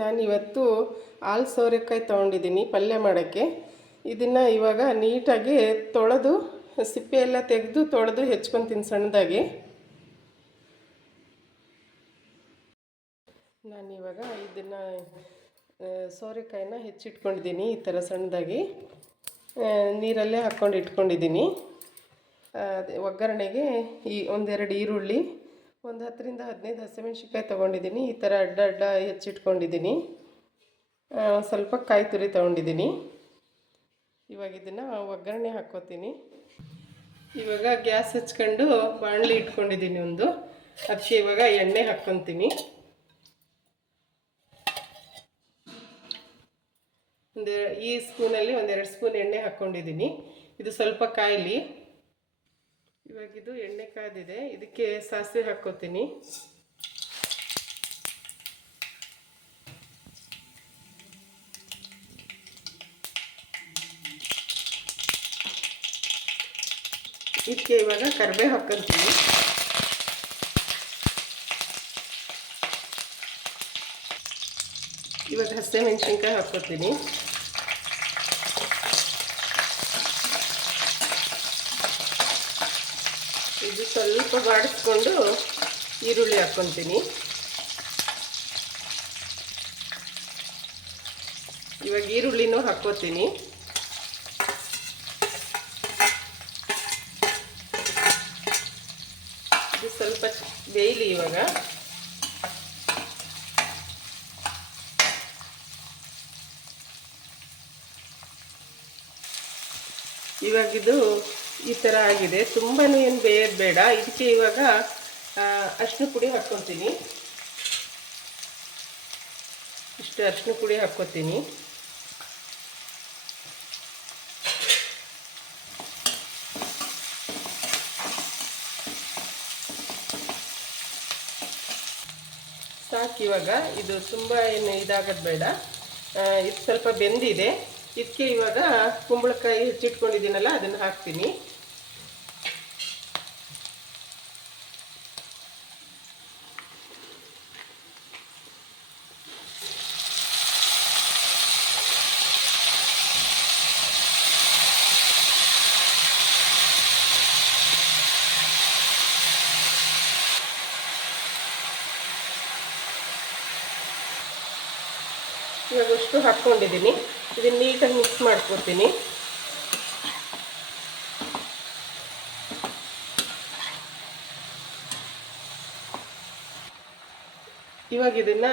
ನಾನಿವತ್ತು ಹಾಲು ಸೋರೆಕಾಯಿ ತೊಗೊಂಡಿದ್ದೀನಿ ಪಲ್ಯ ಮಾಡೋಕ್ಕೆ. ಇದನ್ನು ಇವಾಗ ನೀಟಾಗಿ ತೊಳೆದು ಸಿಪ್ಪೆ ಎಲ್ಲ ತೆಗೆದು ತೊಳೆದು ಹೆಚ್ಕೊತೀನಿ ಸಣ್ಣದಾಗಿ. ನಾನಿವಾಗ ಇದನ್ನು ಸೋರೆಕಾಯಿನ ಹೆಚ್ಚಿಟ್ಕೊಂಡಿದ್ದೀನಿ ಈ ಥರ ಸಣ್ಣದಾಗಿ. ನೀರಲ್ಲೇ ಹಾಕ್ಕೊಂಡು ಇಟ್ಕೊಂಡಿದ್ದೀನಿ. ಒಗ್ಗರಣೆಗೆ ಒಂದೆರಡು ಈರುಳ್ಳಿ, ಒಂದು 10ರಿಂದ 15 ಹಸಿಮೆಣ್ಸಿನ್ಕಾಯಿ ತೊಗೊಂಡಿದ್ದೀನಿ. ಈ ಥರ ಅಡ್ಡ ಅಡ್ಡ ಹೆಚ್ಚಿಟ್ಕೊಂಡಿದ್ದೀನಿ. ಸ್ವಲ್ಪ ಕಾಯಿ ತುರಿ ತೊಗೊಂಡಿದ್ದೀನಿ. ಇವಾಗ ಇದನ್ನು ಒಗ್ಗರಣೆ ಹಾಕ್ಕೋತೀನಿ. ಇವಾಗ ಗ್ಯಾಸ್ ಹಚ್ಕೊಂಡು ಬಾಣಲಿ ಇಟ್ಕೊಂಡಿದ್ದೀನಿ ಅದಕ್ಕೆ ಇವಾಗ ಎಣ್ಣೆ ಹಾಕ್ಕೊತೀನಿ. ಈ ಸ್ಪೂನಲ್ಲಿ 1-2 ಸ್ಪೂನ್ ಎಣ್ಣೆ ಹಾಕ್ಕೊಂಡಿದ್ದೀನಿ. ಇದು ಸ್ವಲ್ಪ ಕಾಯಲಿ. ಇವಾಗಿದು ಎಣ್ಣೆ ಕಾದಿದೆ. ಇದಕ್ಕೆ ಸಾಸಿವೆ ಹಾಕ್ಕೋತೀನಿ. ಇದಕ್ಕೆ ಇವಾಗ ಕರಿಬೇವು ಹಾಕ್ಕೊಂತೀನಿ. ಇವಾಗ ಹಸಿಮೆಣಸಿನ್ಕಾಯಿ ಹಾಕ್ಕೋತೀನಿ. ಇದು ಸ್ವಲ್ಪ ಬಾಡಿಸ್ಕೊಂಡು ಈರುಳ್ಳಿ ಹಾಕ್ಕೊತೀನಿ. ಇವಾಗ ಈರುಳ್ಳಿನೂ ಹಾಕ್ಕೋತೀನಿ. ಇದು ಸ್ವಲ್ಪ ಬೇಯಲಿ. ಇವಾಗಿದು ಈ ಥರ ಆಗಿದೆ. ತುಂಬಾ ಏನು ಬೇಯೋದು ಬೇಡ. ಇದಕ್ಕೆ ಇವಾಗ ಅರಿಶಿನ ಪುಡಿ ಹಾಕ್ಕೊತೀನಿ. ಇಷ್ಟು ಅರಿಶಿನ ಪುಡಿ ಹಾಕ್ಕೋತೀನಿ. ಸಾಕು. ಇವಾಗ ಇದು ತುಂಬ ಏನು ಇದಾಗೋದು ಬೇಡ. ಇದು ಸ್ವಲ್ಪ ಬೆಂದಿದೆ. ಇದಕ್ಕೆ ಇವಾಗ ಕುಂಬಳಕಾಯಿ ಹೆಚ್ಚಿಟ್ಕೊಂಡಿದ್ದೀನಲ್ಲ ಅದನ್ನು ಹಾಕ್ತೀನಿ. ಇವಾಗ ಅಷ್ಟು ಹಾಕ್ಕೊಂಡಿದ್ದೀನಿ. ಇದನ್ನು ನೀಟಾಗಿ ಮಿಕ್ಸ್ ಮಾಡ್ಕೊತೀನಿ. ಇವಾಗ ಇದನ್ನು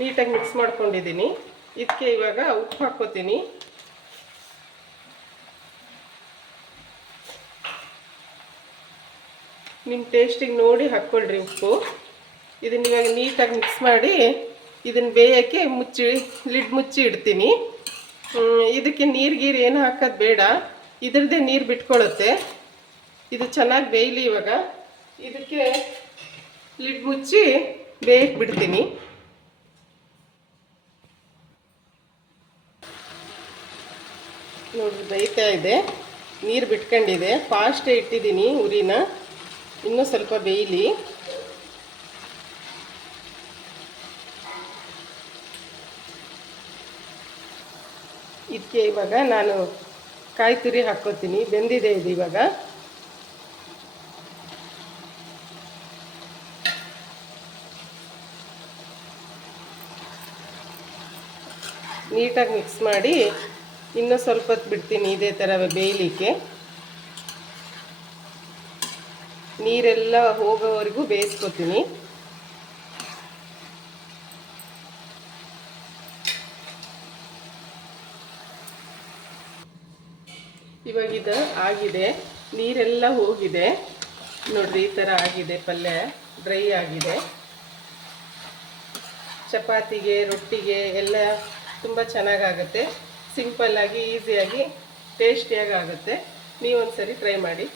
ನೀಟಾಗಿ ಮಿಕ್ಸ್ ಮಾಡ್ಕೊಂಡಿದ್ದೀನಿ. ಇದಕ್ಕೆ ಇವಾಗ ಉಪ್ಪು ಹಾಕ್ಕೋತೀನಿ. ನಿಮ್ಮ ಟೇಸ್ಟಿಗೆ ನೋಡಿ ಹಾಕ್ಕೊಳ್ರಿ ಉಪ್ಪು. ಇದನ್ನ ಇವಾಗ ನೀಟಾಗಿ ಮಿಕ್ಸ್ ಮಾಡಿ ಇದನ್ನು ಬೇಯೋಕ್ಕೆ ಲಿಡ್ ಮುಚ್ಚಿ ಇಡ್ತೀನಿ. ಇದಕ್ಕೆ ನೀರು ಏನು ಹಾಕೋದು ಬೇಡ. ಇದ್ರದ್ದೇ ನೀರು ಬಿಟ್ಕೊಳ್ಳುತ್ತೆ. ಇದು ಚೆನ್ನಾಗಿ ಬೇಯಲಿ. ಇವಾಗ ಇದಕ್ಕೆ ಲಿಡ್ ಮುಚ್ಚಿ ಬೇಯಕ್ಕೆ ಬಿಡ್ತೀನಿ. ನೋಡಿ ಬೇಯ್ತಾ ಇದೆ. ನೀರು ಬಿಟ್ಕೊಂಡಿದೆ. ಫಾಸ್ಟೇ ಇಟ್ಟಿದ್ದೀನಿ ಉರಿನ. ಇನ್ನೂ ಸ್ವಲ್ಪ ಬೇಯಲಿ. ಇದಕ್ಕೆ ಇವಾಗ ನಾನು ಕಾಯಿ ತುರಿ ಹಾಕ್ಕೋತೀನಿ. ಬೆಂದಿದೆ ಇದು. ಇವಾಗ ನೀಟಾಗಿ ಮಿಕ್ಸ್ ಮಾಡಿ ಇನ್ನೂ ಸ್ವಲ್ಪ ಹೊತ್ತು ಬಿಡ್ತೀನಿ ಇದೇ ಥರ ಬೇಯಲಿಕ್ಕೆ. ನೀರೆಲ್ಲ ಹೋಗೋವರೆಗೂ ಬೇಯಿಸ್ಕೊತೀನಿ. ಇವಾಗ ಇದು ಆಗಿದೆ. ನೀರೆಲ್ಲ ಹೋಗಿದೆ. ನೋಡ್ರಿ ಈ ಥರ ಆಗಿದೆ. ಪಲ್ಯ ಡ್ರೈ ಆಗಿದೆ. ಚಪಾತಿಗೆ, ರೊಟ್ಟಿಗೆ ಎಲ್ಲ ತುಂಬ ಚೆನ್ನಾಗಾಗುತ್ತೆ. ಸಿಂಪಲ್ಲಾಗಿ, ಈಸಿಯಾಗಿ, ಟೇಸ್ಟಿಯಾಗಿ ಆಗುತ್ತೆ. ನೀವೊಂದು ಸರಿ ಟ್ರೈ ಮಾಡಿ.